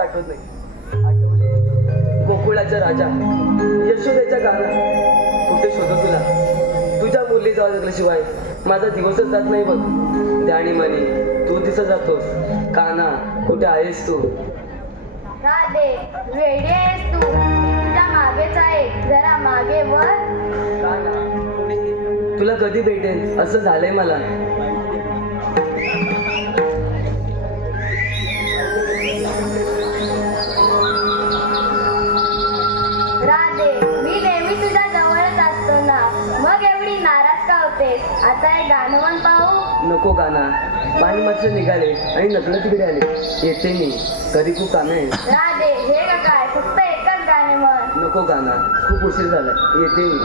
आठवत नाही. आठवले गोकुळाचा राजा यशोदेच्या गाणं. कुठे शोधू तुला, तुझ्या मुली जाऊ लागल्याशिवाय माझा दिवसच जात नाही बघ. त्याणी मनी तू दिसत जातोस. काना कुठे आहेस तू? राधे वेडी आहेस तू, तुझ्या मागेच आहे, जरा मागे वर. काना तुला कधी भेटेल असं झालंय मला. राधे मी नेहमी तुझ्या जवळच असतो ना, मग एवढी नाराज का होतेस? आता एक गाणं म्हण पाहू. नको गाणं, पाणी मात्र निघाले आणि नकलं तिकडे आले. येते मी, कधी खूप काम आहे. राधे हे का काय, फक्त एकच गाणे म्हण. नको गाणं, खूप उशीर झाला. येते मी.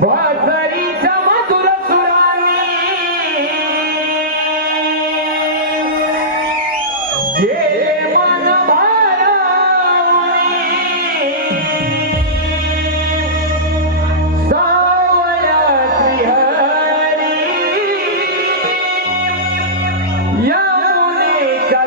बाजारीच्या मधुर सुरानी गेले मन भारावणी. सावया श्रीहरी यमुनेच्या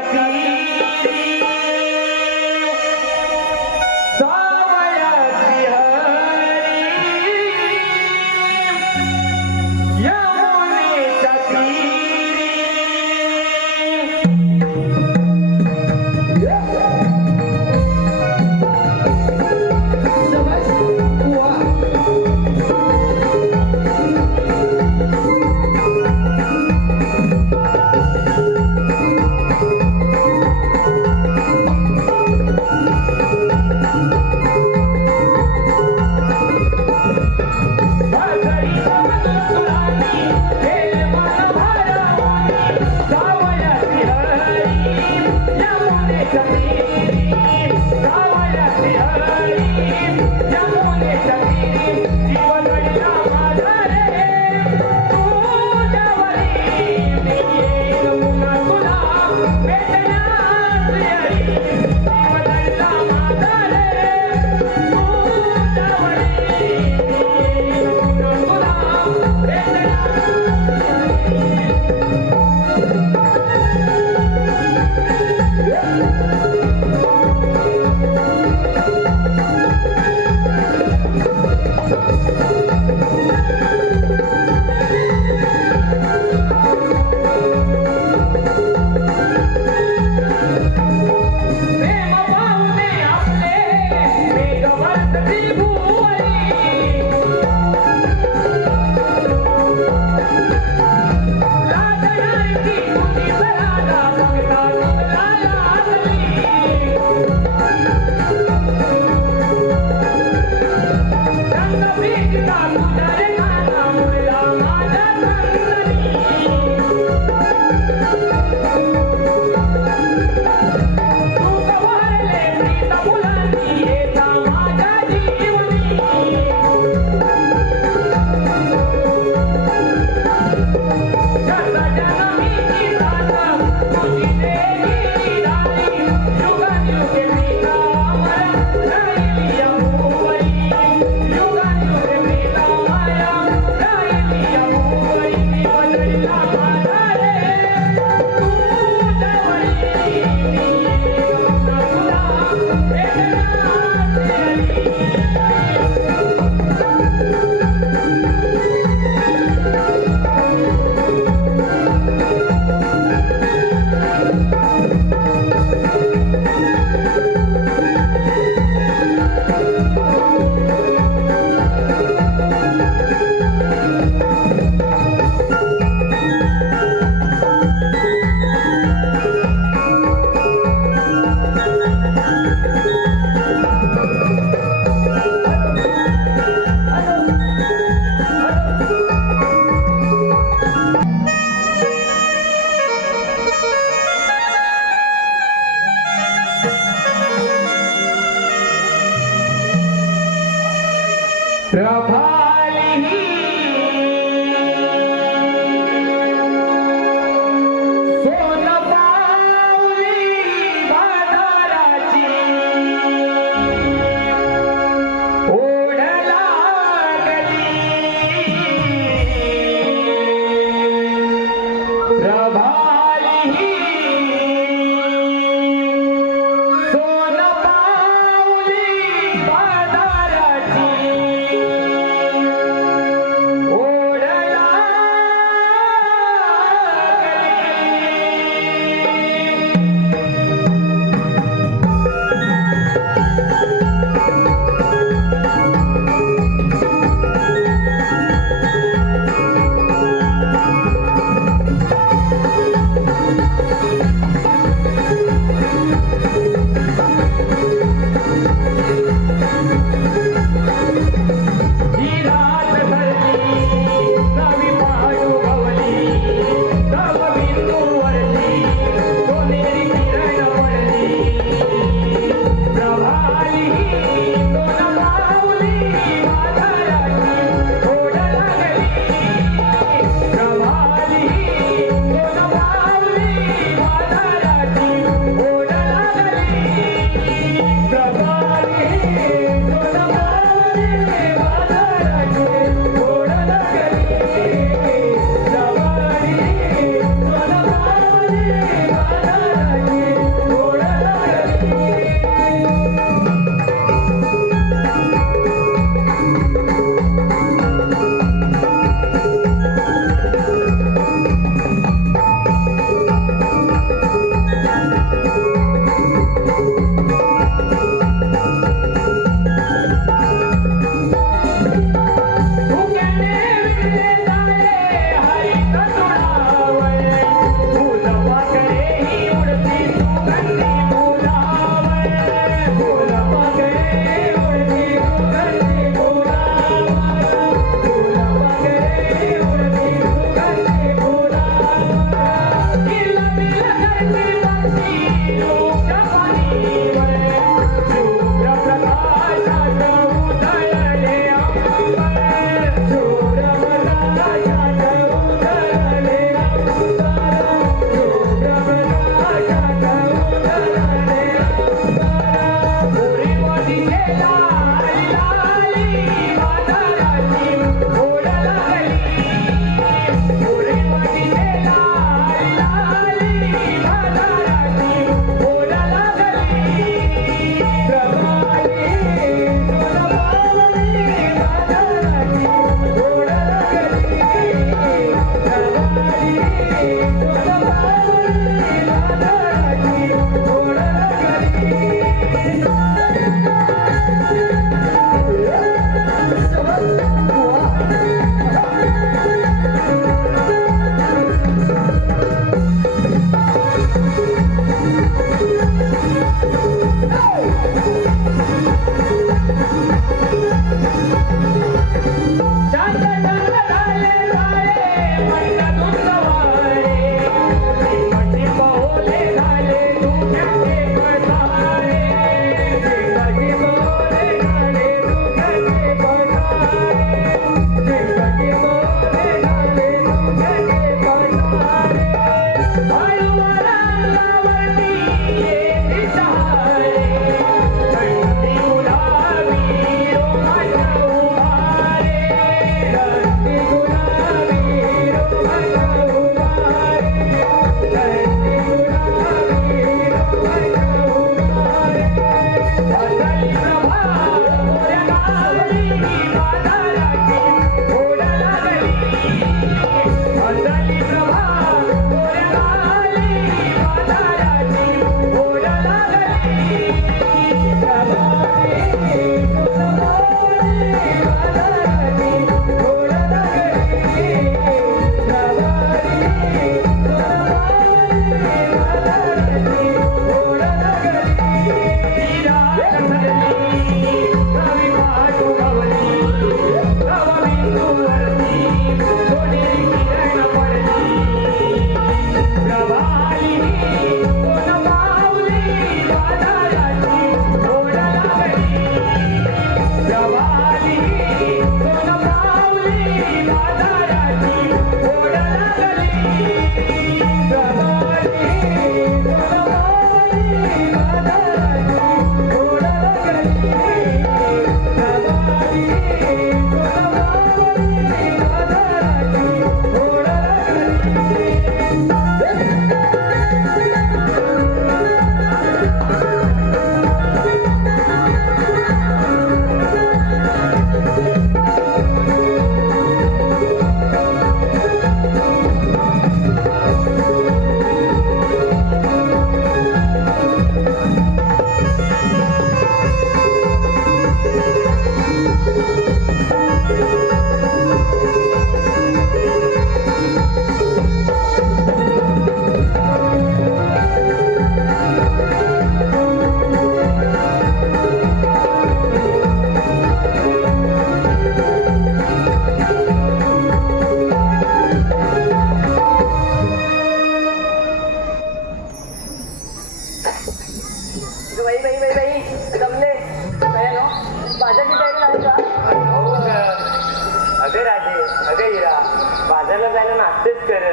बाजारला जायला नाचतेच कर.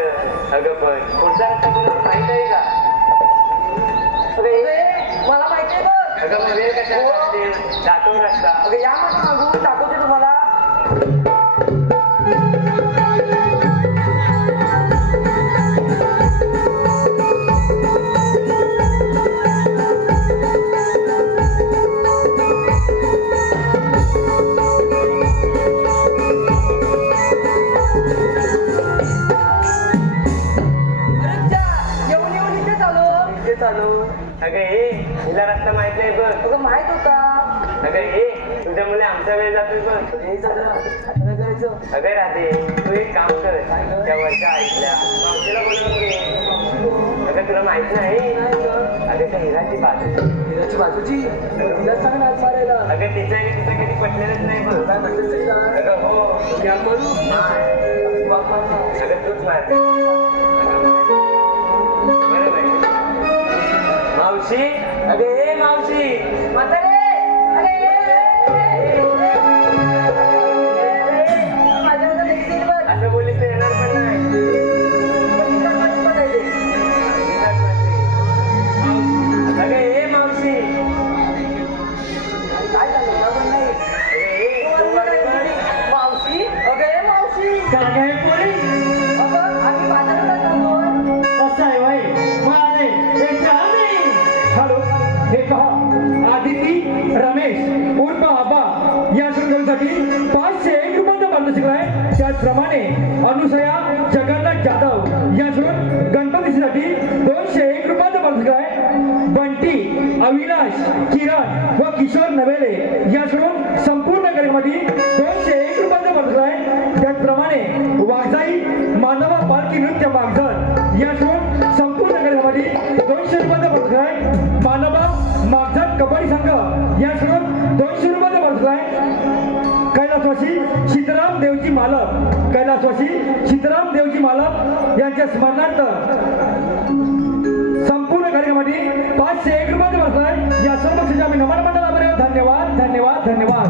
अगं पण पुढचा रस्ता तुला माहित आहे का? मला माहिती आहे बघ. अगं पण वेळ कशा दाखव रस्ता. अगं या मग मागून दाखवते तुम्हाला. अगं हे हिला रस्ता माहित नाही बघ. अगं माहित होता. अगं हे तुझ्यामुळे आमचा वेळ जातोय बघ. अगं राधे तू एक काम कर, त्या वरच्या ऐकल्या मावशीला बोलवून घे. अगं तुला माहित नाही अगं त्या हिराची बाजूची तिला सांग नाच मारायला. अगं तिचं आणि तिचं कधी पटलेलंच नाही बघ. अगं हो अगं तूच मार. मावशी अगे हे मावशी म्हातारे असं बोलीस तर येणार पण नाही. अगे हे मावशी काय झालं पण नाही. मावशी अगे मावशी काय काय पोरी अगं आम्ही बाजाराला जातो. असं आहे बाई मला एक आम्ही हॅलो हे पहा आदिती रमेश उर्फ आबा या संघासाठी 501 रुपयांचा बांधू शिकलाय. त्याचप्रमाणे अनुसया जगन्नाथ जाधव या सोडून गणपतीसाठी 201 रुपयांचा बांधू शिकलाय. बंटी अविनाश किरण व किशोर नवेले या सोडून संपूर्ण कार्यक्रमासाठी 201 रुपयांचा बांधू शिकलाय. त्याचप्रमाणे वाघजाई मानवा पालखी नृत्य मागझर या सोडून संपूर्ण कार्यक्रमासाठी 200 रुपयांचा बांधू शिकलाय. मानवा मागझर कबड्डी संघ या सोडून 200 रुपयांचा बांधू शिकलाय. कैलासवासी सीताराम देवजी मालक यांच्या स्मरणार्थ संपूर्ण कार्यक्रमासाठी 501 रुपयांचा बसलाय. या सर्व पक्षाचे आम्ही नमन मंडळामध्ये धन्यवाद धन्यवाद धन्यवाद.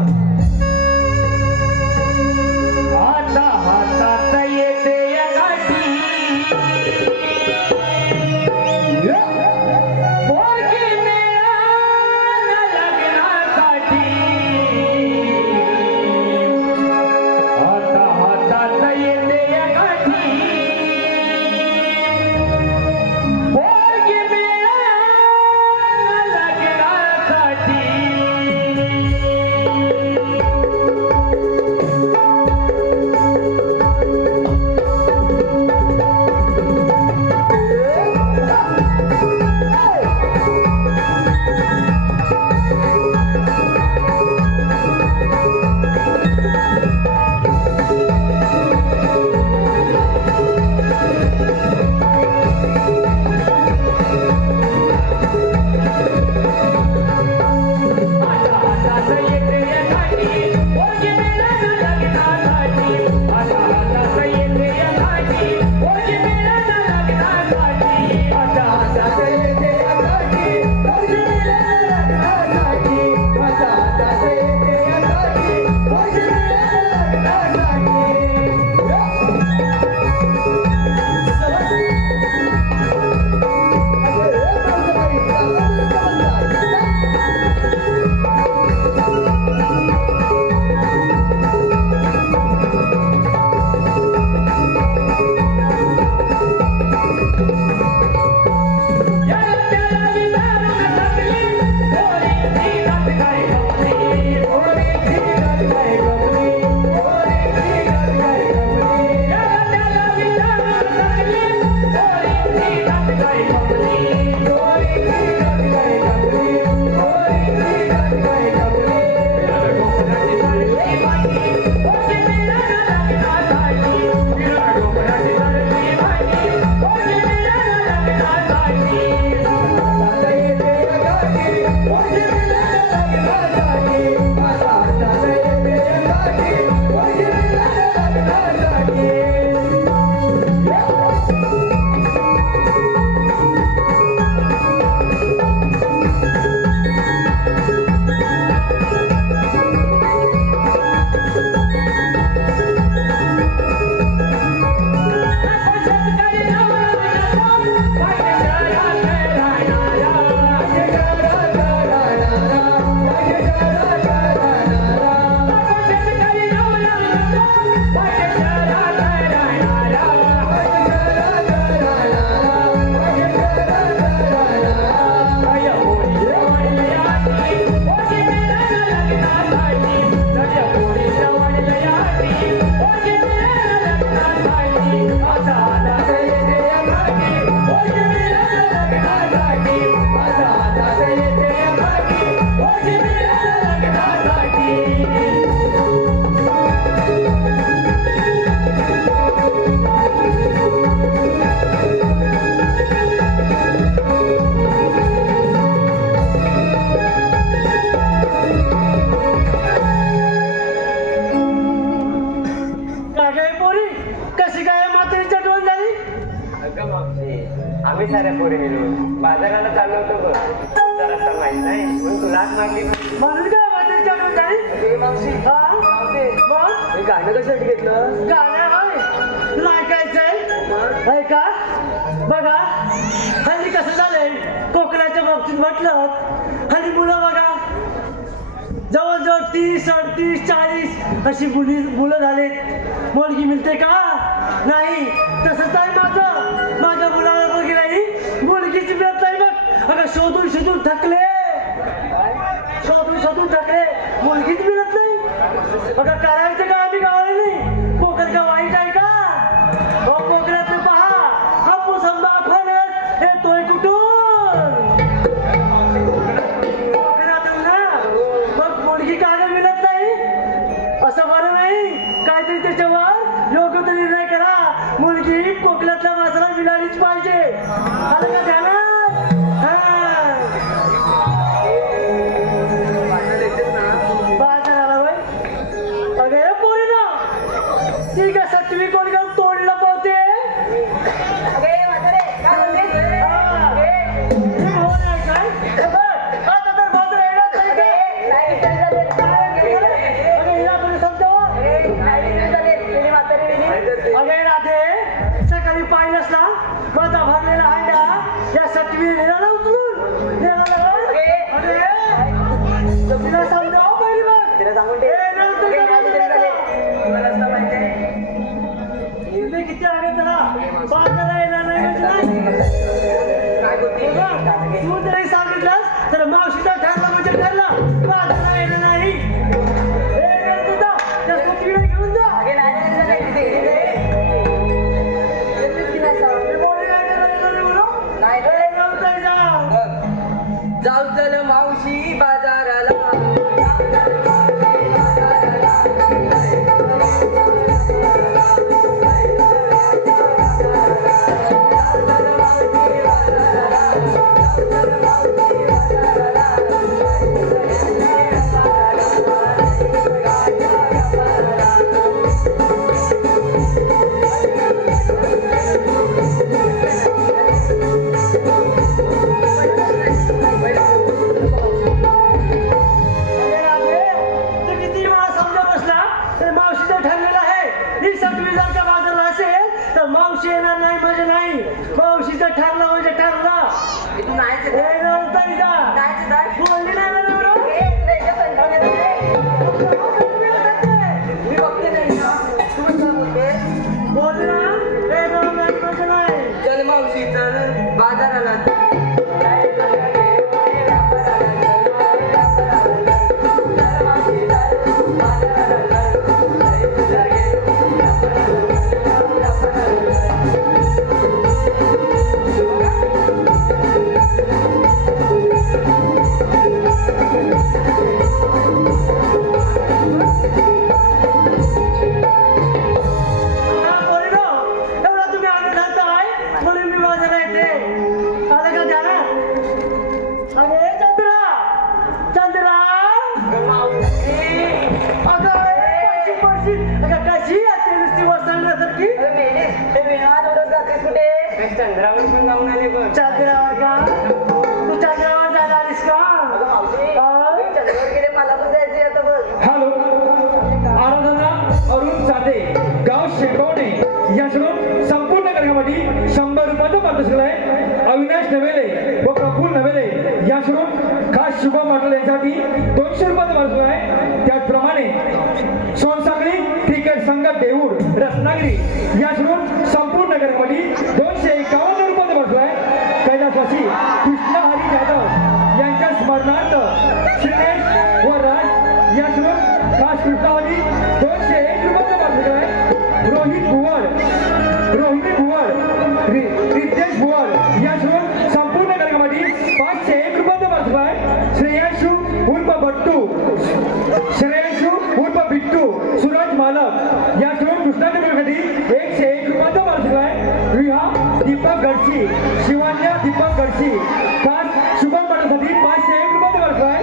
आता हातात येते या गाठी पोरगी मिळाला लग्नासाठी. आता हातात येते या गाठी पोरगी मिळाला लग्नासाठी. साऱ्या पोरी मिळून बाजाराला चाललो होतो बघ जरासा माहित नाही म्हणून तुला हात मागली म्हणून काय माझं चालून जाईल ए मावशी मग हे गाणं कशासाठी घेतलं गाणं होय तुला ऐकायचंय ऐका बघा हल्ली कसं झालंय कोकणाच्या बाबतीत म्हटलं हल्ली मुलं बघा जवळजवळ 30-38-40 अशी मुलं झालेत मुलगी मिळते का नाही तसंच आहे माझ्या मुलाला बघितली मुलगीची मिळत नाही बघ अगं शोधून थकले मुलगीच मिळत नाही बघा करायचं का आम्ही गावाला नाही कोकण का वाईट आहे का हो कोकणात पहा हापूस आंबा फणस येतोय कुठून कोकणातून ना मग मुलगी का गं मिळत नाही असं बरं नाही काहीतरी त्याच्यावर योग्य तो निर्णय करा मुलगी कोकणातल्या माणसाला मिळालीच पाहिजे आलं का ध्यानात बाजाराला होय अगे पोरी ना ठीक आहे सटवी कोणी घेऊन तोडलं पावते आता तर बाजार येणार नाही अगे राधे सकाळी पाहिलंस ना माझा भरलेला हांडा या सटवी नेला उचलून तिला समजावं पहिली बघ तिला सांगून ए, नंतर का तुम्ही किती आहे त्याला बाजाराला येणार नाही म्हणजे नाही बघा, तू जरी सांगितलंस तर मावशीचा ठरला म्हणजे ठरला बाजाराला येणार नाही ए, नंतर त्या सुट्टीला घेऊन जा मी बोलली नाही त्याला येणार नाही म्हणून. ए, नंतर जा. जाऊ चल मावशी बाजाराला अरे राधे, तू किती वेळा समजावलंस ना तर मावशीचं ठरलेलं आहे ही सटवी जर का बाजारला असेल तर मावशी येणार नाही म्हणजे नाही मावशीचं ठरलं म्हणजे ठरलं तू नाहीच हे नव्हतं इथं. बोलली नाही मला बरोबर? मी बघते नाही ना तू कसं बोलते बोलली ना हे नव्हतं नाही म्हणजे नाही चल मावशी चल बाजाराला हा, पोरीनो, एवढा तुम्ही आनंद घालताय म्हणून मी बाजारला येते आलं का ध्यानात अरे चंद्रा अगं पडशी अगं कशी येते नुसती वसंतसारखी चंद्रावर पण जाऊन आले बघ चंद्रावर का तू चंद्रावर जायला आलीस का मला पण जायचे आता बघ हॅलो आराधना अरुण साधे गाव शेकवणे या सर्व संपूर्ण कार्यक्रमासाठी 100 रुपयाचं पारितोषिक आहे अविनाश नवेले व प्रफुल्ल नवेले या सर्व खास शुभ मंडळ यांसाठी 200 रुपयाचं पारितोषिक आहे त्याचप्रमाणे सोनसाखळी क्रिकेट संघ देऊळ रत्नागिरी या सर्व संपूर्ण कार्यक्रमासाठी 251 रुपयाचं पारितोषिक आहे कैलासवासी कृष्णा हरी जाधव यांच्या स्मरणार्थ श्रीनेश व राज या सर्व खास कृष्णावली 201 रुपयाचं पारितोषिक आहे रोहिणी भुवड रितेश भुवड या सर्व संपूर्ण कार्यक्रमासाठी 501 रुपयाचं पारितोषिक आहे श्रेयांशू उर्फ भट्टू उर्फ बिट्टू सुरज मालक या सर्व कृष्णाच्या मुलासाठी 101 रुपयाचं पारितोषिक आहे विहा दीपक गडशी शिवान्या दीपक गडशी खास शुभम पाठासाठी 501 रुपयाचं पारितोषिक आहे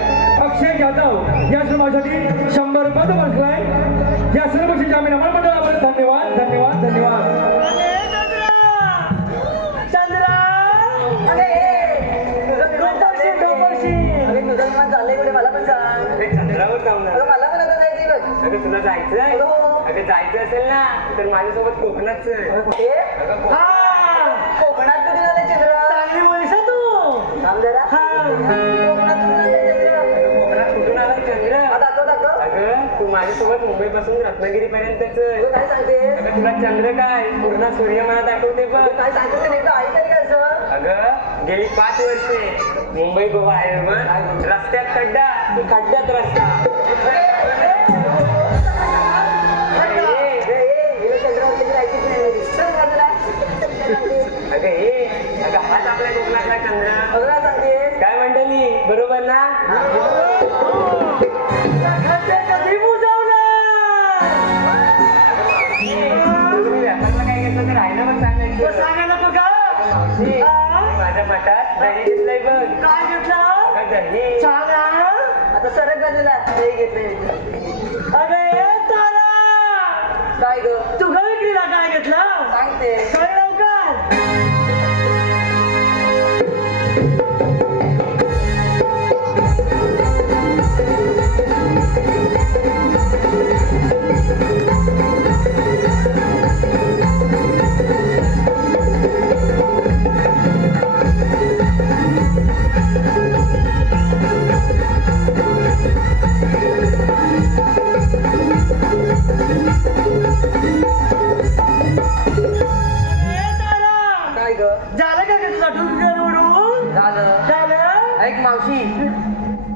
अक्षय जाधव या सर्व माझ्यासाठी 100 रुपयाचं पारितोषिक आहे या सर्व गोष्टींच्या आम्ही नमन मंडळामध्ये धन्यवाद धन्यवाद धन्यवाद अरे चंद्रा अगं मला पण आता जायचंय बघ. अगं तुला जायचंय हो. अगं जायचं असेल ना तर माझ्यासोबत कोकणात चल. कुठे? अगं हा कोकणात कुठे झालं चंद्र? चांगली बोलीस हं तू. थांब जरा. हा. कोकणात कुठे झालं चंद्र? कोकणात कुठून आला चंद्र? हा, दाखव. अगं तू माझ्यासोबत मुंबई पासून रत्नागिरी पर्यंत चल. तू काय सांगतेस? अगं तुला चंद्र काय पूर्ण सूर्य मला दाखवते बघ. तू काय सांगतेस ते नेमकं ऐकायला काय असं? अगं गेली 5 वर्षे मुंबई गोवा हायवे रस्त्यात खड्डा तू खड्ड्यात रस्ता. अगं अगं हाच आपल्या कोकणातला चंद्र. काय मंडळी बरोबर ना? खड्डे कधी बुजवणार? तुम्ही व्यापारला काय घेतलं तर राहिलं पण सांगायचं. तो सांगा नको का? मावशी, हा? माझ्या मठात दही घेतलंय बघ. काय घेतलं? अगं दही. सांगा. आता सरक बाजूला दही घेतलंय. अगं ए तारा, काय ग? तू ग विक्रीला काय घेतलं? सांगते. सांग लवकर. ए तारा, काय ग? झालं का ग तुझा टूर उडून? झालं. झालं? ऐक मावशी,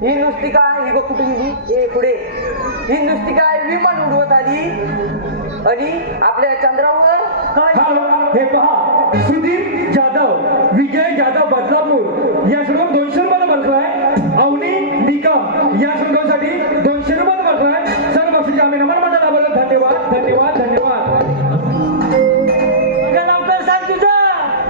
ही नुसती काय ही बघ कुठे गेली? ए पुढे. ही नुसती काय विमान उडवत आली आणि आपल्या चंद्रावर काय? हॅलो हे पहा सुधीर जाधव विजय जाधव बदलापूर या सर्व 200 रुपयाला बसलाय. अवनी निकम या संघासाठी 200 रुपयाला बसलाय. सर्व बक्षीस आम्ही नमन मंडळाला बघा. धन्यवाद धन्यवाद धन्यवाद. अगं लवकर सांग तुझं.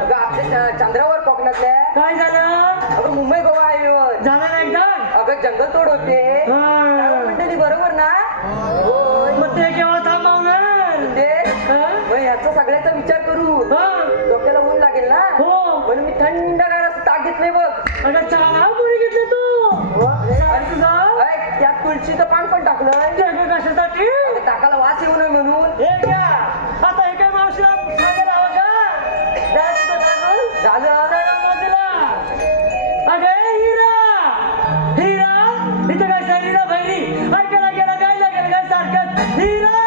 अगं आपल्या चंद्रावर कोकणातल्या काय झालं? अगं मुंबई गोवा हायवेवर झालं ना एकदा? अगं जंगल तोड होते. हा. मंडळी बरोबर ना? होय. मग ते केव्हा थांबवणार? ते हा? मग ह्याचा सगळ्याचा विचार करू. हा. डोक्याला ऊन लागेल ना. हो. म्हणून मी थंडगार असं ताक घेतलंय बघ. अगं चहा पुरी घेतलं तू. आणि तुझं? ऐक, त्यात तुळशीचं पान पण टाकलंय. ते अगं कशासाठी? अगं ताकाला वास येऊ नये म्हणून. हे घ्या. आता हे काय मावशीला सांगायला हवं का? द्या तुझं सांगून. झालं. सांगा मावशीला. अगं हिरा, हिरा, इथं काय सैरीला बहिरी ऐकायला गेला काय सारखं हिरा.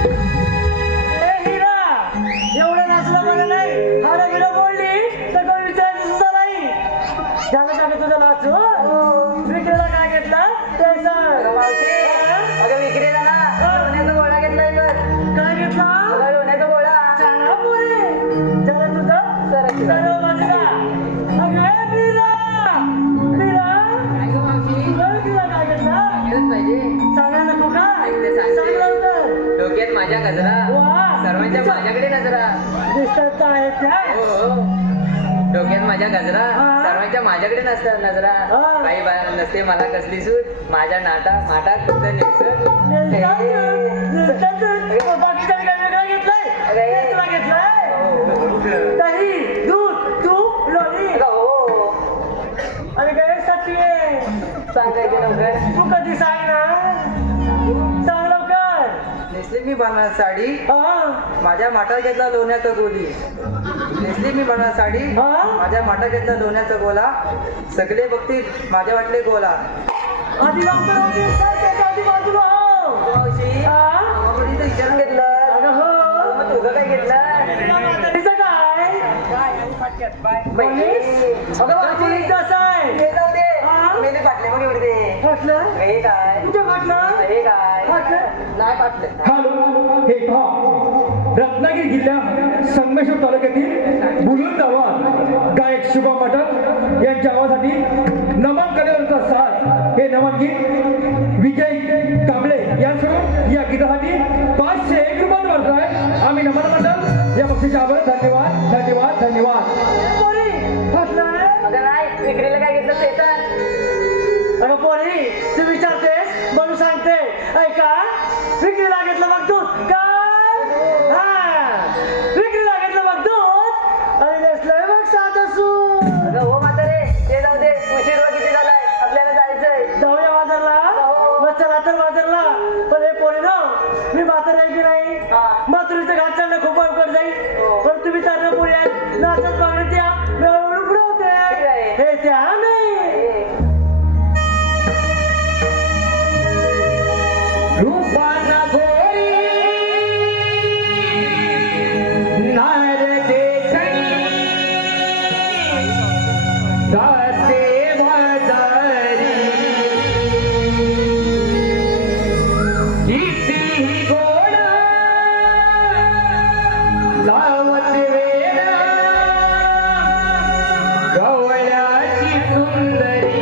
ए हिरा, एवढं नाचलं मला नाही. हाडं बिडं मोडली तर कोण विचारायचं सुद्धा नाही. झालं का गं तुझं नाच? विक्रीला काय घेतलं ते सांग. अगं मावशी, हा? अगं विक्रीला ना लोण्याचा गोळा घेतलाय बघ. काय घेतलं? अगं लोण्याचा गोळा. चहा पुरी. झालं तुझं? सरक. सर्व बाजूला. अगं ए मीरा, मीरा, विक्रीला काय घेतलं? सांगा नको का? सांग लवकर. डोक्यात माझ्या गजरा, वा. सर्वांच्या माझ्याकडे नजरा. दिसतात तर आहेत त्या. हो. डोक्यात माझ्या गजरा, हा. सर्वांच्या माझ्याकडे नसतात नजरा. हा. काही बाया नसते मला कसली सूट, माझ्या माठात फक्त निसत. बाकीच्या काय वेगळं घेतलंय? तेच तुला घेतलंय? दही, दूध, तूप, लोणी हो. आणि काय सत्वे. सांगायचे लवकर. तू कधी सांगणार? सांग लवकर. नेसली मी बनणार साडी, हा? माझ्या माठात घेतला लोण्याचा गोली. नेसली मी बनणार साडी, हा? माझ्या माठात घेतला लोण्याचा गोला. सगळे बघतील माझ्या वाटले गोला. आधी लवकर होती, त्याच्या आधी बाजूला हो. मावशी, हा? मामाकडे विचारून घेतलं. अगं हो. मग तुझं काय घेतलं? तुला म्हातारीचं काय? बाई, अगं मावशी, मुलीचं असं आहे. हे जाऊ दे. हा? मेले फाटले मग एवढे ते. फाटलं? हे काय? कुठे फाटलं? हे काय? फाटलं? नाही फाटलं. हॅलो हे पहा रत्नागिरी जिल्ह्यात संगमेश्वर तालुक्यातील बुलुंद गावात गायक शुभम मटक यांच्या आवाजासाठी नमन कलेवरचा साथ हे नमन गीत विजय कांबळे यांकडून या गीतासाठी 501 रुपये वाटतोय. आम्ही नमन मंडळ या पक्षाचे आभार. धन्यवाद धन्यवाद धन्यवाद. पोरी फसलाय. अगं नाही विक्रीला काय घेतलं ते तर अगं पोरी तू विचारतेस म्हणून सांगते. ऐका विक्रीला घेतलं बघ दूध. काय विक्रीला घेतलं बघ दूध आणि नेसलंय बघ साधं सूट. अगं हो म्हातारे ते जाऊ दे. उशीर व किती झालाय आपल्याला जायचंय. जाऊया बाजारला. मग चला तर बाजारला. पण हे पोरी ना मी म्हातारी आहे की नाही हा. म्हातारीचं घाट चालणं खूप अवघड जाईल. पण तुम्ही तर पोरी आहेत नाचत बघण्यात या एवढं पुढे होते हे त्या मी रूपाना गोरी नार देखणी जाते बाजारी किती गोडा लावत वेडा गवळ्याची सुंदरी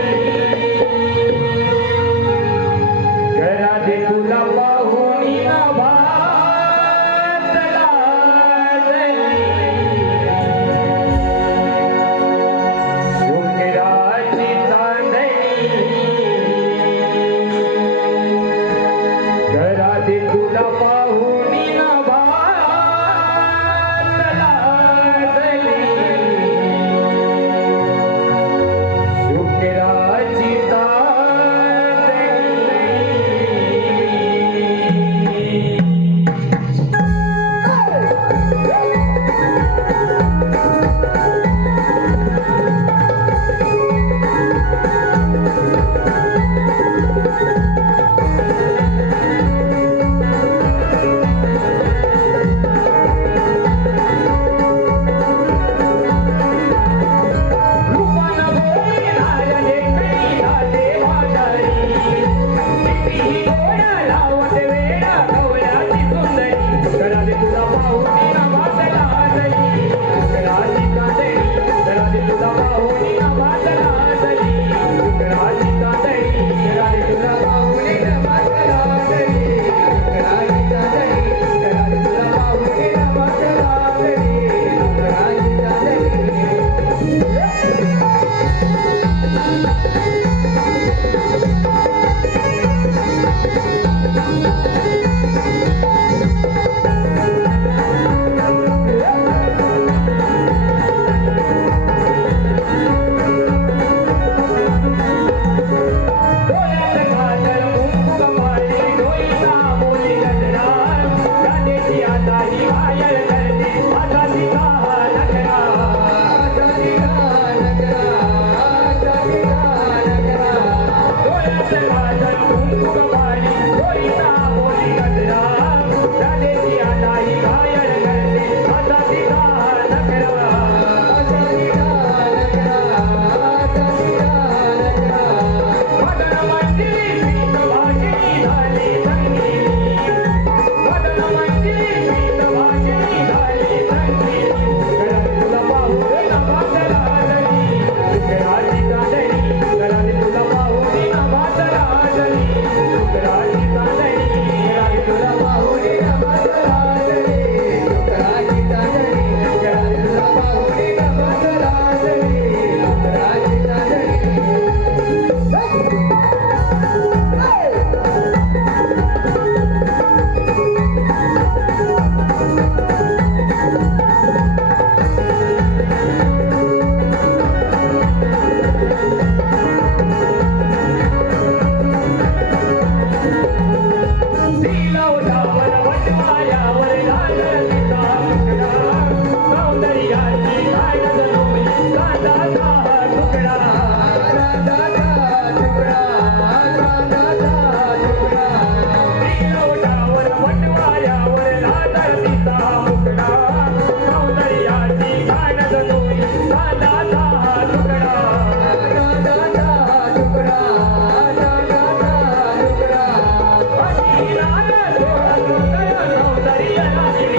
घरात तुला पाहून शुक्राची चांदणी घरात तुला पाहून शुक्राची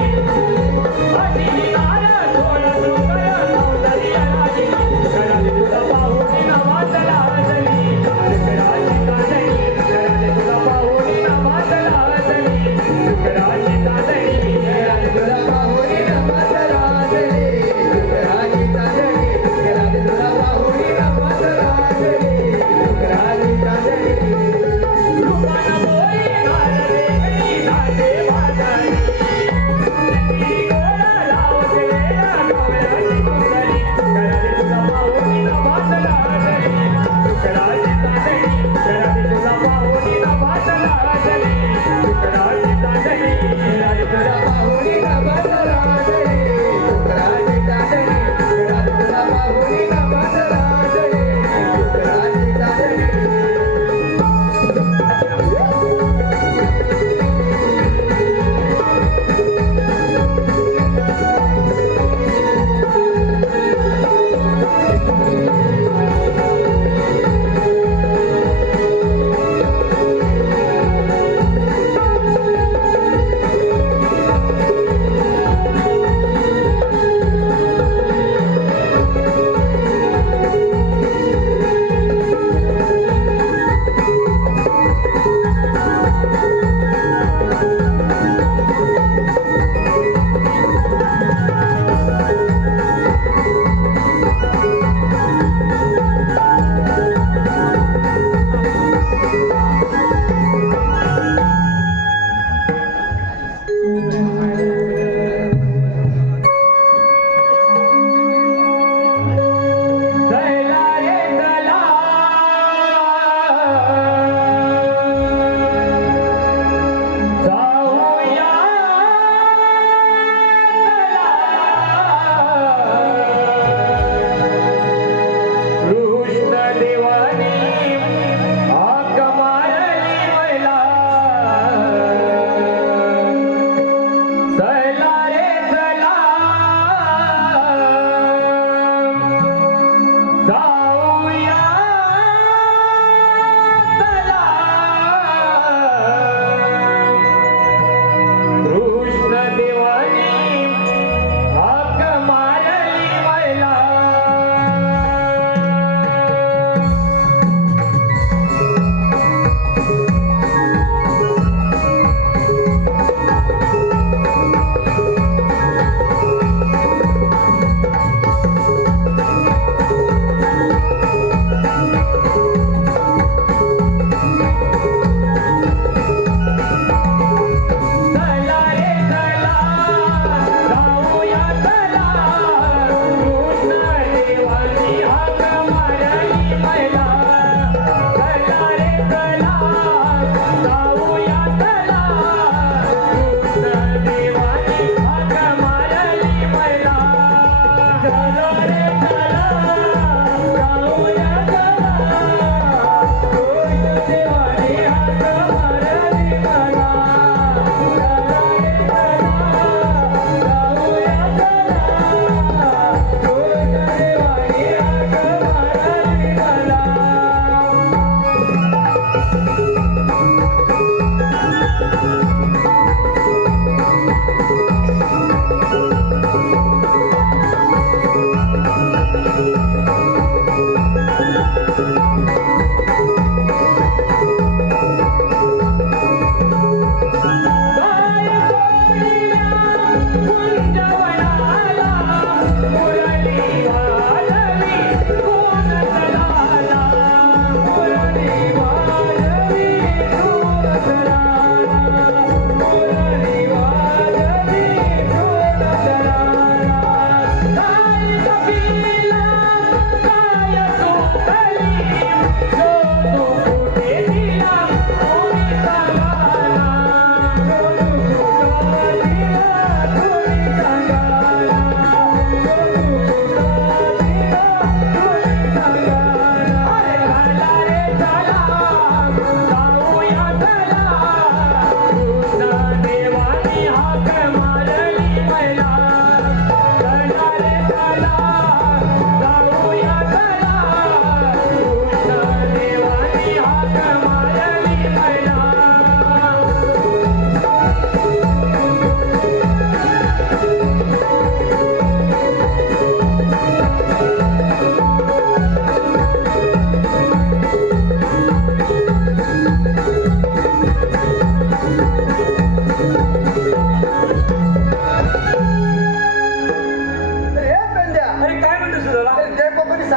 Thank you. पाहुणी ना भात लागली तुकडाची तांदळी राज तुला पाहुणी ना भात लागली तुकडाची तांदळी राज तुला पाहुणी ना भात लागली तुकडाची तांदळी राज तुला पाहुणी ना भात लागली तुकडाची तांदळी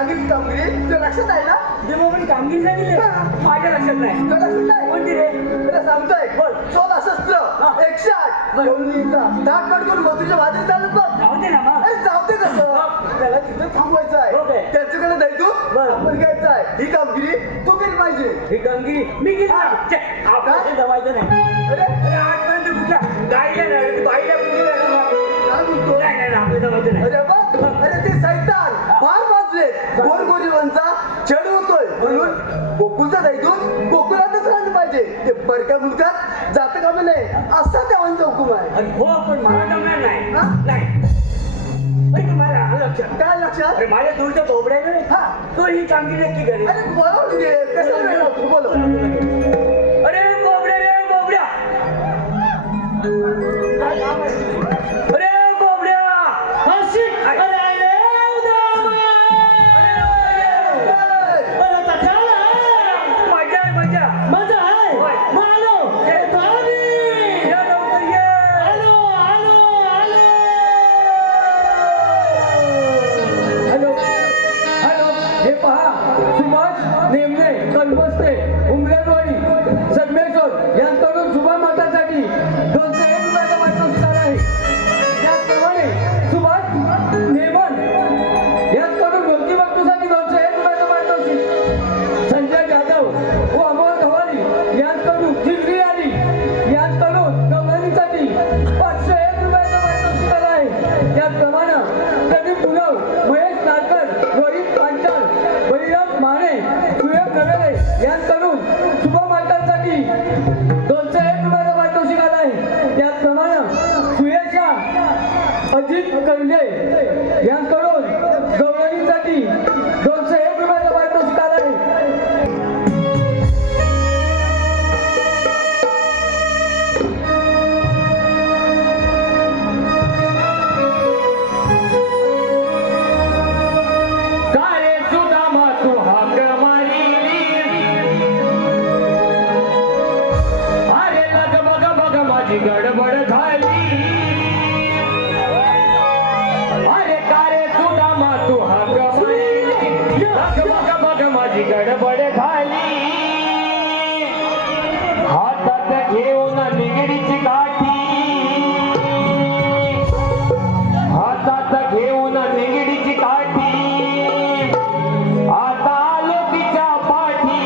सांगितली कामगिरी तुझ्या लक्षात आहे ना जेव्हा आपण कामगिरी सांगितली माझ्या लक्षात नाही तुला लक्षात नाही कोणती रे तुला सांगतोय बोल. 16 शस्त्र 108 बरं. कोल्हीचा धाक करून मथुरेच्या वाटेत चालू बघ जाऊ दे ना मग अरे जाऊ दे कसं त्याला तिथं थांबवायचं ओके. आहे त्यांच्याकडे नाही तू बरं. आपण घ्यायचं आहे ही कामगिरी तू केली पाहिजे ही कामगिरी मी केली नाही. आपल्याला जमायचं नाही अरे अरे आजपर्यंत कुठल्या गाईला नाही बाईला कुठे काय बोलतो नाही नाही आपलं जमायचं नाही अरे बघ अरे ते सैतान फार वाजले गोरगोरीवांचा छेड होतोय म्हणून गोकुलचा दैदूत गोकुळातच राहिलं पाहिजे ते परक्या मुलकात जातं कामा नाही असा देवांचा हुकूम आहे अरे हो पण मला जमणार नाही हा? नाही अरे मला आलं लक्षात काय लक्षात अरे माझ्या दूरच्या बोबड्याकडे हा. तो ही कामगिरी नक्की करेल अरे बोलवून घे कसं नाही तू बोलव अरे बोबड्या रे बोबड्या अरे बोबड्या मजा आहे मजा होय. या लवकर ये. हॅलो हॅलो हे पहा सुभाष नेमणे कलबस्ते उमरेडवाडी सगमेश्वर यांच्याकडून शुभा मातासाठी 201 रुपयाचा पारितोषिक आहे त्याचप्रमाणे सुभाष नेमन यांच्याकडून ढोलकी भक्तूसाठी 201 रुपयाचा पारितोषिक संजय जाधव व अमोल धवाली यांच्याकडून जिगरी आली यांच्याकडून गवळणीसाठी 501 रुपयाचा पारितोषिक आहे त्याचप्रमाणे प्रदीप गुलाव महेश नाडकर रोहित पांचाल बळीराम माने सुयोग नवेले यांच्याकडून शुभ मातांसाठी 201 रुपयाचा पारितोषिक आला आहे त्याचप्रमाणे सुयशा अजित कवले यांच्याकडून गवळणीसाठी 201 रुपयाचा पारितोषिक आला आहे कारे सुदामा तू हाक मारिली अरे लग बग बग माझी गडबड झाली अरे कारे सुदामा तू हाक मारिली लग बग बग माझी गडबड झाली हातात घेऊन निगडीची काठी हातात घेऊन निगडीची काठी आता आलो तिच्या पाठी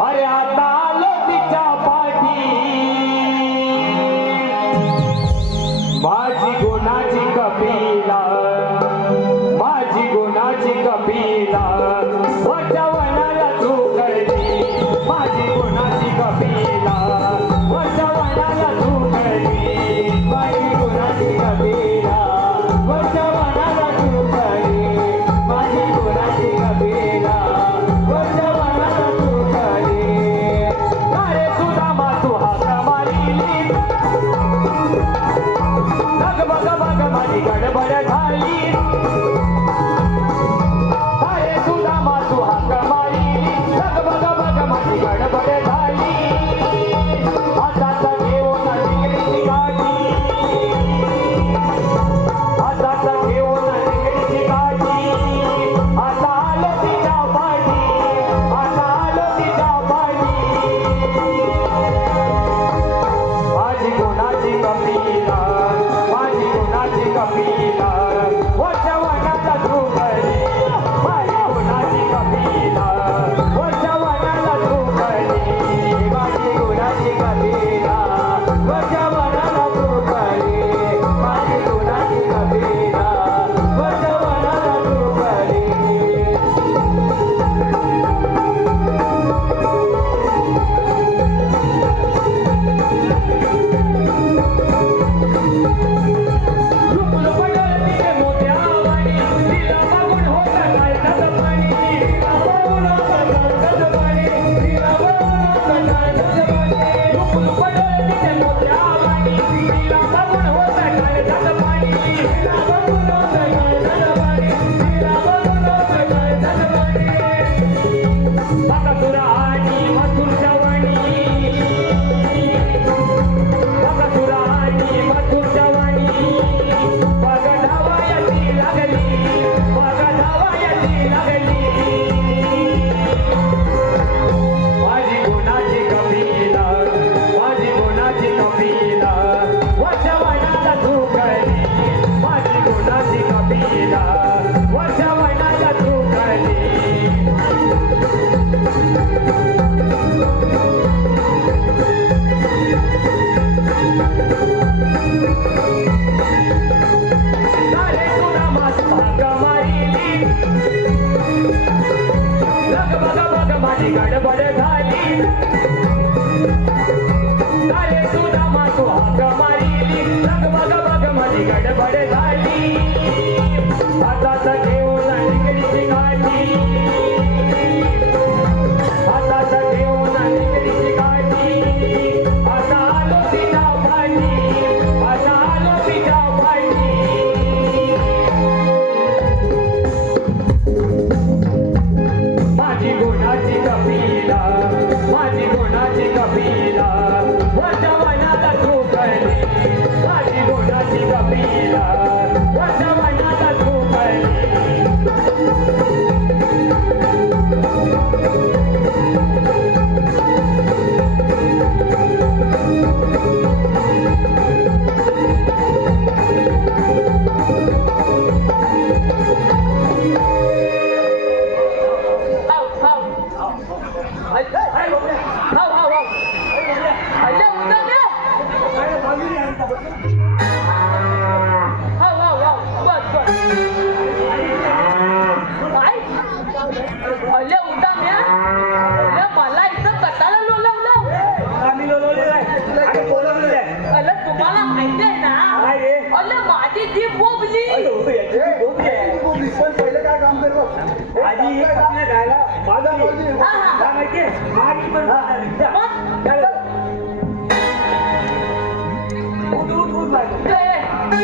अरे आता आलो तिच्या पाठी माझी गुणाची कपिला माझी गुणाची कपिला मारिली लग बघ माझी गडबड झाली काय तुला मातू हाक मारिली लग बघ माझी गडबड झाली हातात घेऊन निकडीची काठी हातात घेऊन निकडीची काठी आता आलो तिच्या पाठी आता आलो तिच्या पाठी माझी गुणाची कपिला माझी गुणाची कपिला माझ्या मनाला झोपली माझी गुणाची कपिला माझ्या मनाला झोपली मला इथं कटाला लोलवलं आम्ही लोलवलेलं आहे आम्ही बोलवलेलं आहे अरे तुम्हाला माहिती आहे ना काय रे? अरे माझी ती बोबली पण पहिलं काय काम कर आधी हे आपल्या गायला माझा काय माहितीये माझी पण उठ उठ उठ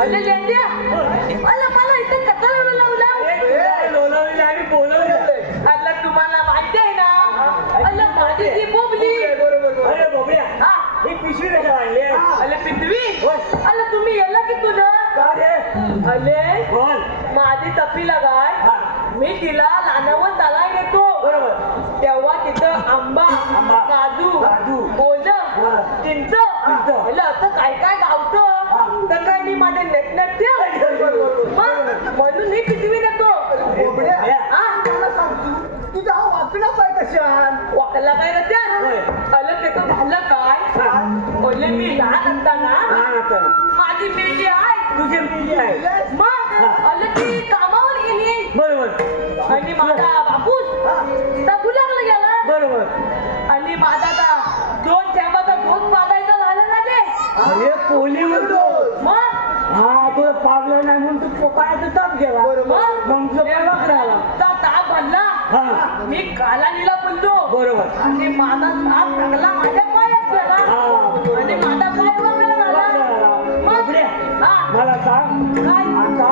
अरे लेंड्या अरे मला इथं कटाला लोलवलं लोलवलेलं आहे बोलवलेलं आहे अरे तुम्हाला माहिती आहे ना अरे माझी ती बोबली अरे बाबड्या हा ही पिशवी कशा आणली अरे पितवी अरे तुम्ही येला की तुला का रे अरे बोल माझी तपीला गाय हा. मी तिला लानावर दलाई नेतो बरोबर तेव्हा तिथं आंबा आंबा, काजू काजू, ओलं हा. चिंच चिंच. अरे असं काय काय गावतं हा. तर काय मी माझे नेटनेट म्हणून मी पिशवी नेतो हा तुझा हा वाचला पाय कशात वाकला काय रे त्या होय. अरे ते तर झालं काय बोलले मी लहान असताना माझी मेली आहे तुझी मुलगी आहे मग हा. अरे ती कामावर गेली बरोबर आणि माझा बापूस गुलागला गेला बरोबर आणि माझा आता 2 थेंबाचा दूध पाजायचा झाला ना ते अरे कोली म्हणतो मग हा तुला पागलं नाही म्हणून तू पोकाळ्याचा ताप गेला मग तुझा राहिला ताप भरला हा मी कालानीला बोललो बरोबर आणि माझा ताप टाकला माझ्या पायात गेला हा. आणि माझा पाय वगैरे झाला मग बापरे. हा मला सांग काय आता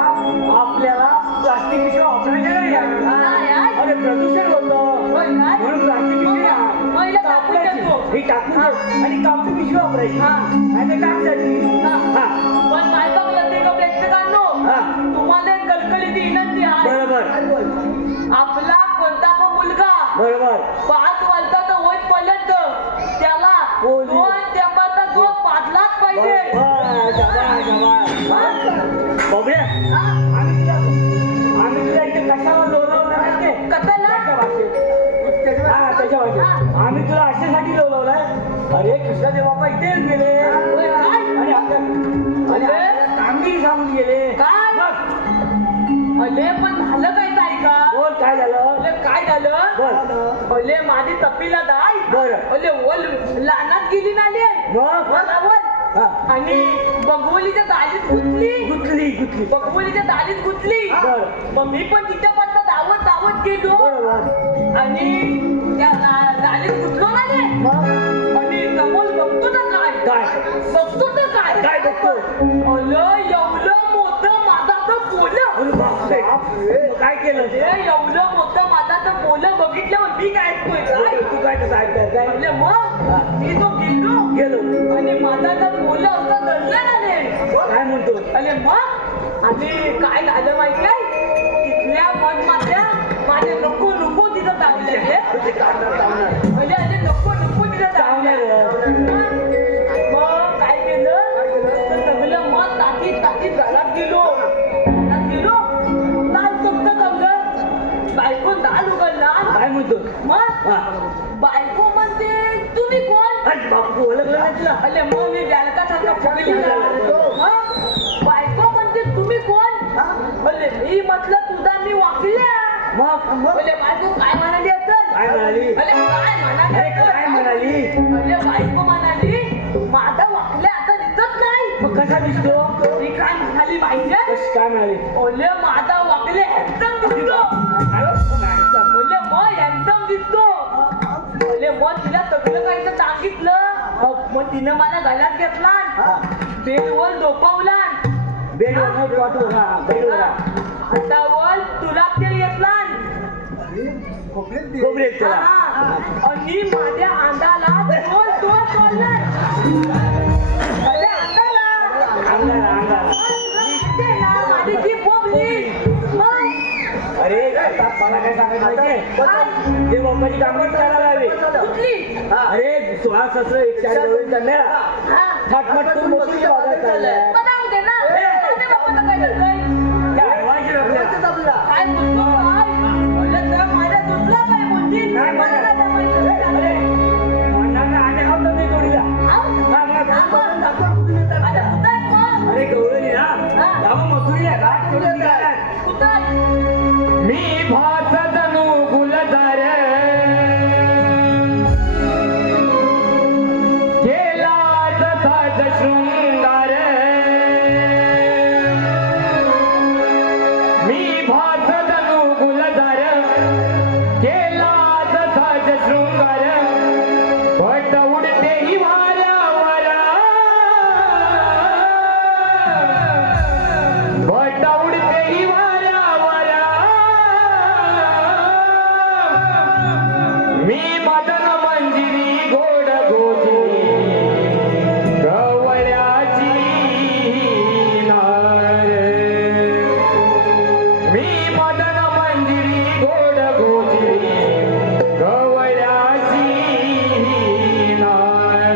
आपल्याला प्लास्टिक पिशवी वापरायच्या नाही काय का? आहे? अरे प्रदूषण होतं होय काय? म्हणून प्लास्टिक पिशवी पहिलं टाकून देतो. ही टाकून दे आणि कापडी पिशवी वापरायची हा. आणि ते टाक द्यायची हा. हा. पण काय बघलं ते का प्रेक्षकांनो हा. तुम्हाला एक कलकलीची विनंती आहे बरोबर आपला कोणता पण मुलगा बरोबर 5 वर्षाचा होईपर्यंत त्याला होईल. 2 थेंबाचा दूध पाजलाच पाहिजे बाबड्या हा? आम्ही तुला इथे कशावर लोलवलं माहितीये? कशाला? त्याच्या भाषेत आम्ही तुला अशासाठी लोलवलंय अरे कृष्णादेव बाप्पा इथेच गेले होय काय? आणि आपल्या कामगिरी सांगून गेले काय? मग अले पण झालं काय ताई का बोल काय झालं अले काय झालं बोल अले माझी तपीला दाय बरं. अले ओल लानात गेली नाली मग? वलावल हा. आणि बघवलीच्या दालीत गुतली गुतली बघवलीच्या दालीत गुतली बरं. मग मी पण तिच्या पडता धावत गेलो बरोबर आणि त्या दालीत गुतलो ना रे मग आणि कमल बघतो ना काय काय? बघतो ना काय काय बघतो अलं एवढं मोठं अरे मग आणि काय झालं माहिती आहे तिथल्या मधमाशा माझे नको नको तिथं चावले म्हणजे अरे नको नको तिथं चावले मग काय केलं तर सगळं मग ताकीत घरात गेलो दाल फक्त चावलं बायको दाल उघडला काय म्हणतो मग हा. बायको म्हणते तुम्ही कोण अरे बापू ओळखलं नाही तुला अरे मग मी बॅलकासारखा फुगलेला. हं? बायको म्हणते तुम्ही कोण अरे मी म्हटलं तुझा मी वाकल्या मग अरे बायको काय म्हणाली असेल काय म्हणाली? अरे काय म्हणाली अरे असेल? काय म्हणाली? अरे बायको म्हणाली माझा वाकल्या आता दिसत नाही मग कसा दिसतो मी काय म्हणाली पाहिजे कशी काय म्हणाली ओले माझा वाकले एकदम दिसतो ओले मग एकदम दिसतो ओले मग तिला सगळं काही तर सांगितलं मग तिनं मला घरात घेतला बेडवर झोपवला बेडवर नाही पाठवू हा बेडवर आता वर तुला तेल घेतला खोबरे त्याला आणि माझ्या अंगाला तोल तोडला अरे अंगाला अंगाला ते ना माझी जी बोबली मग अरे आता मला काय सांगायचं माहितीये ते बाप्पाची कामगिरी करायला हवी कुठली अरे 16 एक 4 डोळे चालल्या हा फटफट तू मोठी बाजार चालल्या मग जाऊ दे ना माझ्या बाप्पाला काय करतोय काय व्हायचं आपल्या काय बोलतो काय बोललं तर माझ्या तुटला काय बोलती नाही, मला काय अरे जमायचं मनाला आणे हात नाही जोडीला अरे गौरवली ना गावा मथुरी आहे घाट सोडून निघाला मी भात जणू गुलजार केला जसाच शृंगार मी भात जणू गुलजार केला जसाच शृंगार पट उडते ही वाऱ्यावर पट उडते ही वाऱ्यावर मी मदन मंजिरी गोड गोजिरी गवळ्याची नार मी मदन मंजिरी गोड गोजिरी गवळ्याची नार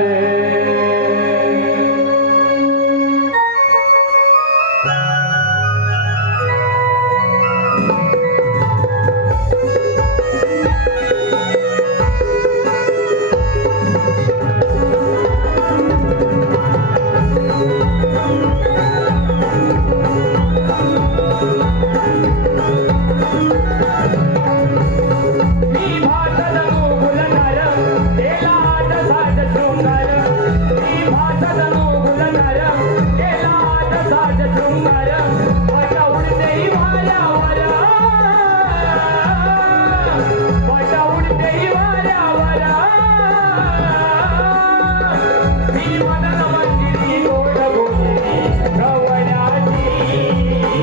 मी भात जणू गुलजार केला जसाच शृंगार मी भात जणू गुलजार केला जसाच शृंगार पट उडते ही वाऱ्यावर पट उडते ही वाऱ्यावर मी मदन मंजिरी गोड गोजिरी गवळ्याची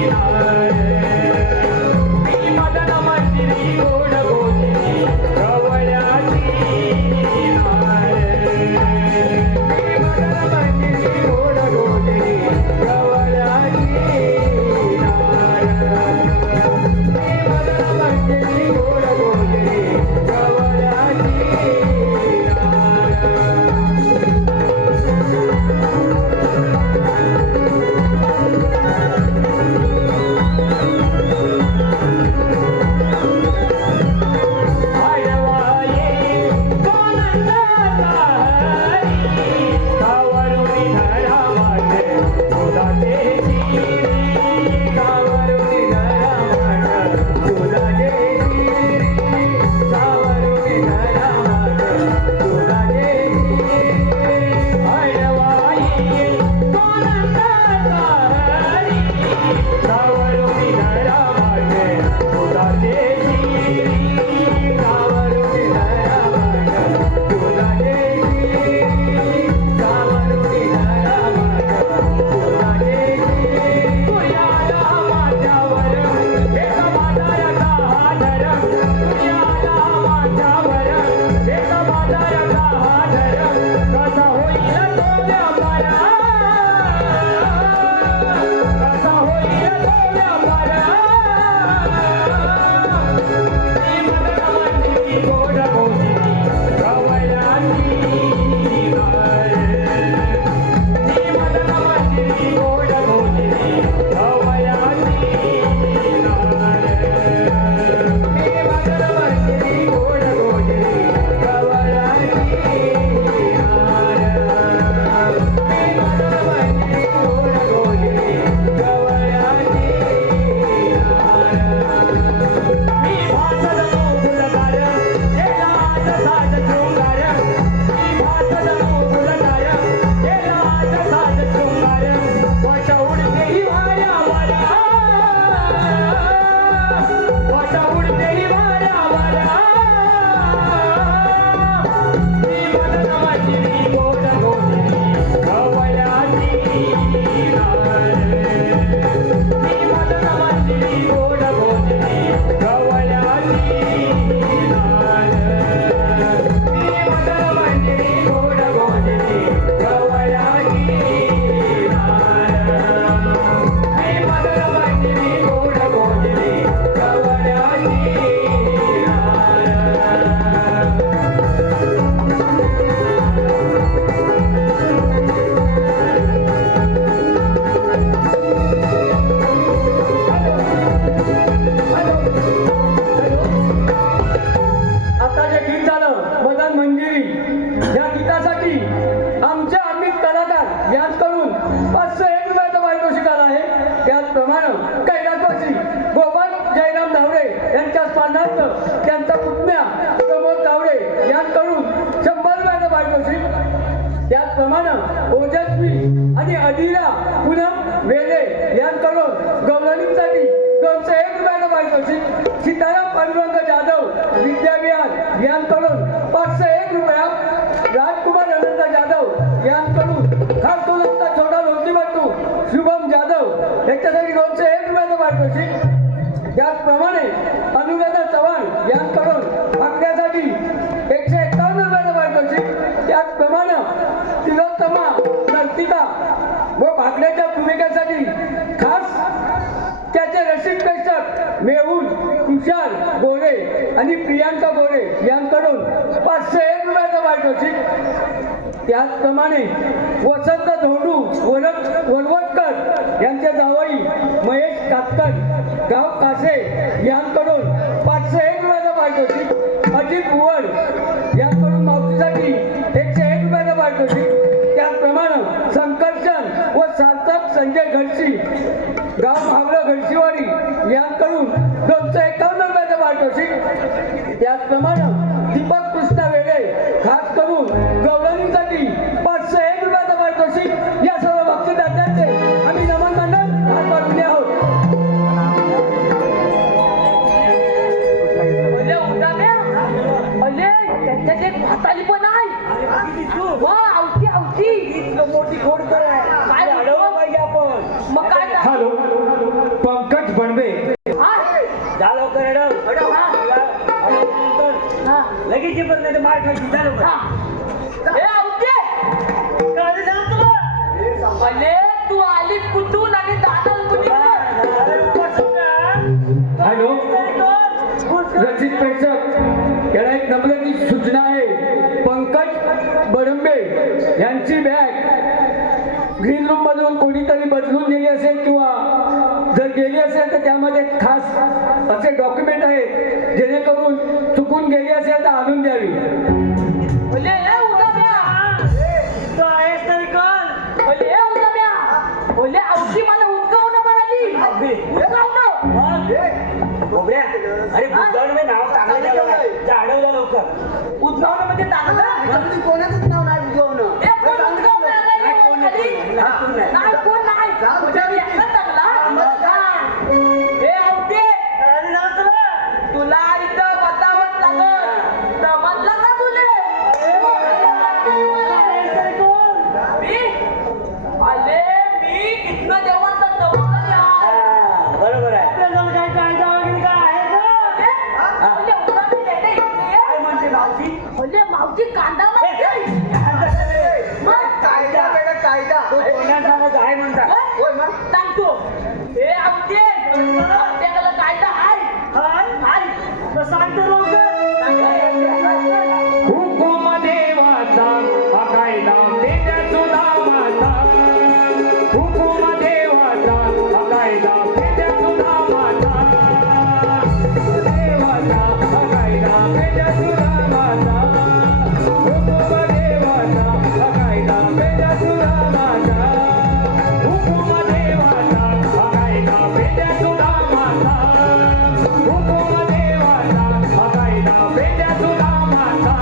नार मी मदन मंजिरी गोड गोजिरी गवळ्याची नार मी मदन मंजिरी गोड गोजिरी गवळ्याची रहिवासी गोपाल जयराम धावडे यांच्या स्मरणार्थ त्यांचा पुतण्या प्रमोद धावडे यांकडून 100 रुपयाचं पारितोषिक. त्याचप्रमाणे ओजस्वी आणि अदिरा पूनम वेले यांकडून गौरवणीसाठी 201 रुपयाचं पारितोषिक. सीताराम पांडुरंग जाधव विद्याविहार यांकडून 501 रुपया. राजकुमार अनंत जाधव यांकडून खास कोलंता छोटा लोटीबट्टू शुभम जाधव याच्यासाठी 201 रुपयाचं पारितोषिक. त्याचप्रमाणे अनुराधा चव्हाण यांकडून भाकऱ्यासाठी 151 रुपयाचं पारितोषिक. त्याचप्रमाणे तिलोत्तमा नर्तिका व भाकऱ्याच्या भूमिकेसाठी खास त्याचे रसिक प्रेक्षक मेहुल तुषार गोरे आणि प्रियांका गोरे यांकडून 501 रुपयाचं पारितोषिक. त्याचप्रमाणे वसंत धोंडू वरवटकर यांचे जावई महेश कातकर गाव कासे यांकडून 501 रुपयाचं पारितोषिक. अजित बुवड यांकडून मावशीसाठी 101 रुपयाचं पारितोषिक. त्याचप्रमाणे संकर्षण व सार्थक संजय घडशी गाव भावलं घडशीवाडी यांकडून 251 रुपयाचं पारितोषिक. त्याचप्रमाणे दीपक कृष्णा वेळे खास करून गौरवणीसाठी 501 रुपयाचं पारितोषिक. या सर्व बक्षीसदात्यांचे आम्ही नमन मंडळ हात आहोत. अले उदाम्या, अले त्याच्यात एक भाताली पण आहे. आवती आवती मोठी खोड कर काय अडवलं पाहिजे आपण. मग काय झालं? हॅलो, पंकज बनवे. हा? जा लवकर अडव. हा. अडवल्यानंतर हा. लगेच ये पण नाही तर मार खायची. जा लवकर. हा. ए आवते, काय झालं तुला? अले तू आली कुठून आणि दादा कुठे? अरे उपवास हॅलो, रचित प्रेक्षक याला एक नम्रची सूचना आहे. पंकज बडंबे यांची बॅग ग्रीन रूम मधून कोणीतरी बदलून गेली असेल किंवा जर गेली असेल तर त्यामध्ये खास असे डॉक्युमेंट आहेत जेणेकरून चुकून गेली असेल तर आणून द्यावी. अले ए उदाम्या, तू आहेस तरी कोण? अले ए उदाम्या, अले आवती मला उचकावणं म्हणाली. उचकावणं. गोबऱ्या, अरे बुद्धावर मी नाव चांगलं जा अडवलं लवकर. उचकावणं म्हणजे टाकलं. कोणाचंच नाव नाही बुजवणं. ए, कोण उचकावणं आहे? नाही, कोण नाही. खाली? नाही. नाही, कोण नाही. उद्या एकटा टाकला. हा. ए, आवते, अरे नाव तुला. तुला इथं बतावत लागत. समजलं का तुले? आहेस तरी कोण? मी? अले, मी कितना देवांचा चौकली आहे. बरोबर आहे. आपल्याला काय कायदा वगैरे काय आहे का? अले, उदामी देते इथे. काय म्हणते मावशी? अले, मावशी कांदा मागते. कायदा बेटा कायदा. तो तोंडात सांगायचं आहे म्हणतात. सांगतो. ए, आवते, आपल्याकडे कायदा आहे. आहे. तर सांगतो लवकर. हुकुम देवाचा हा कायदा पेट्या सुनामाचा. हुकुम देवाचा हा कायदा पेट्या सुनामाचा. देवाचा हा कायदा पेट्या सुनामाचा. हुकुम देवाचा हा कायदा पेट्या सुनामाचा. हुकुम देवाचा हा कायदा पेट्या सुनामाचा. हुकुम देवाचा हा कायदा पेट्या सुनामाचा.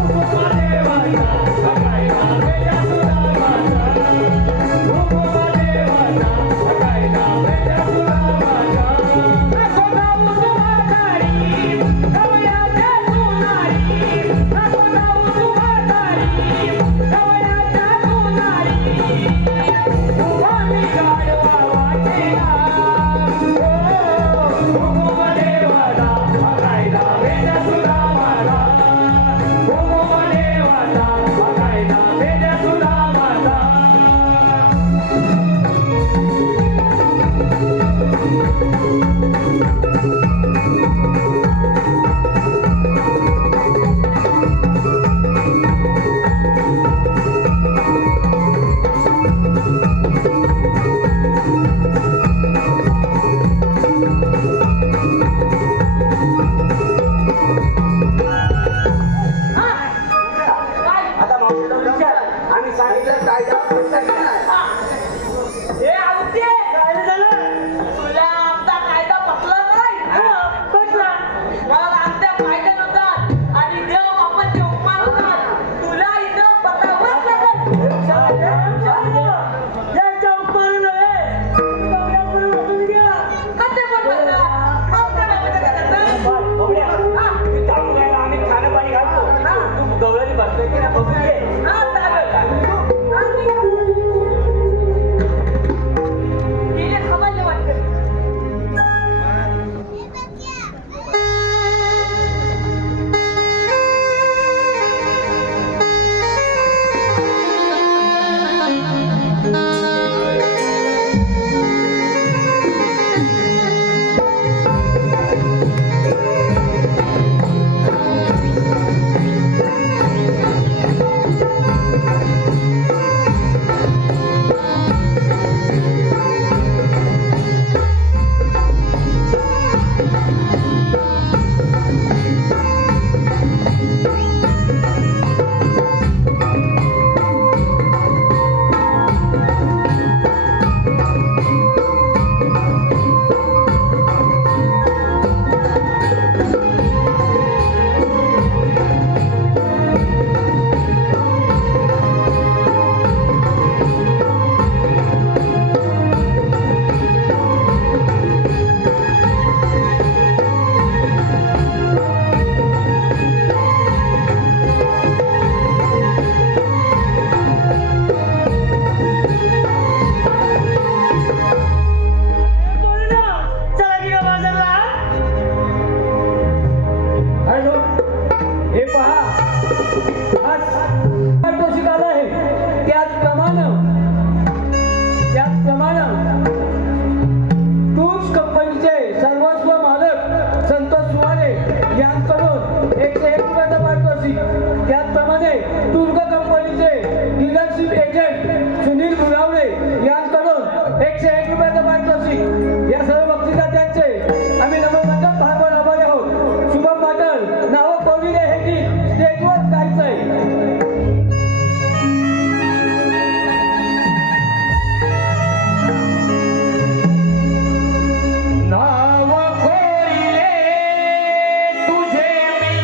हुकुम देवाचा हा कायदा पेट्या सुनामाचा. हुकुम देवाचा हा कायदा पेट्या पारितोषिक. त्याचप्रमाणे दुर्ग कंपनीचे डीलरशिप एजंट सुनील मुरावळे यांकडून 101 रुपयाचं पारितोषिक. या सर्व बक्षिसात्यांचे आम्ही नमोमंडप फार आभारी आहोत. शुभम पाटल नाव कोविले हे गीत स्टेजवर गायचंय. नाव कोरिले तुझे मी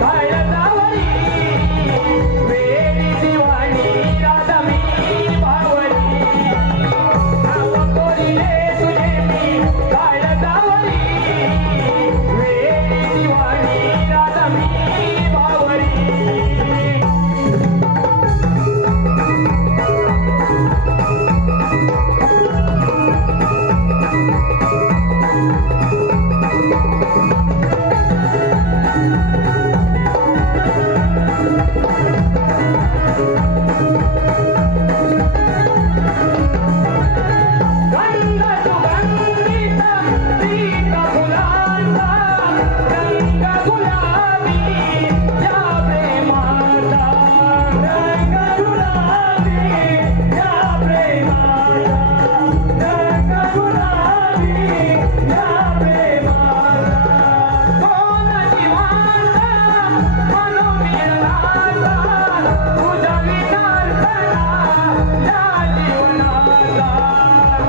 काळजावरी वेडीवाणी राधा मी बावरी. नाव कोरिले तुझे काळजावरी वेडी दिवाणी राधा मी बावरी.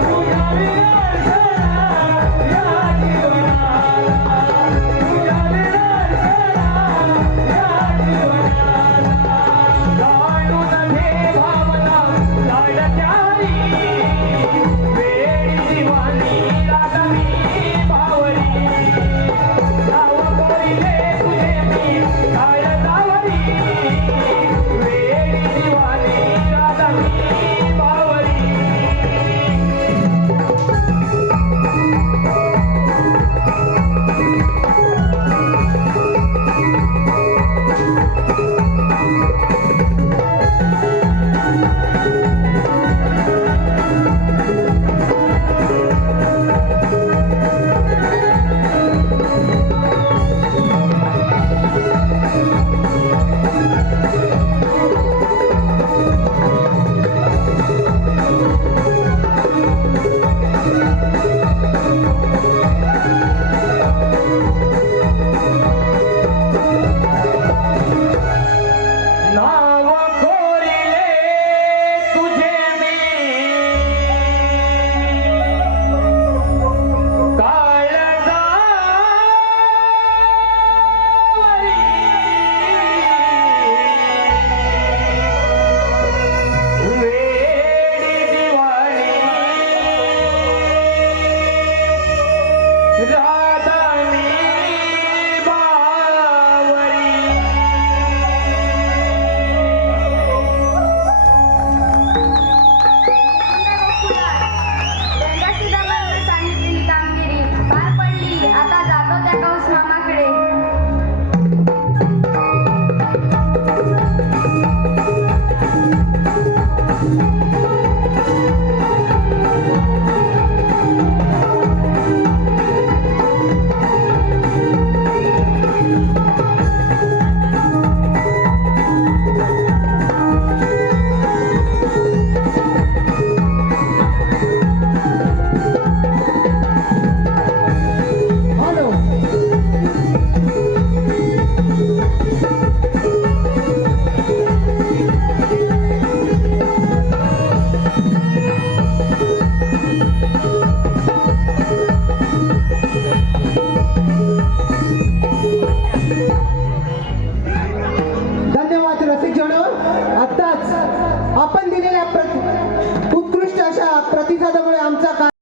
तुझ्या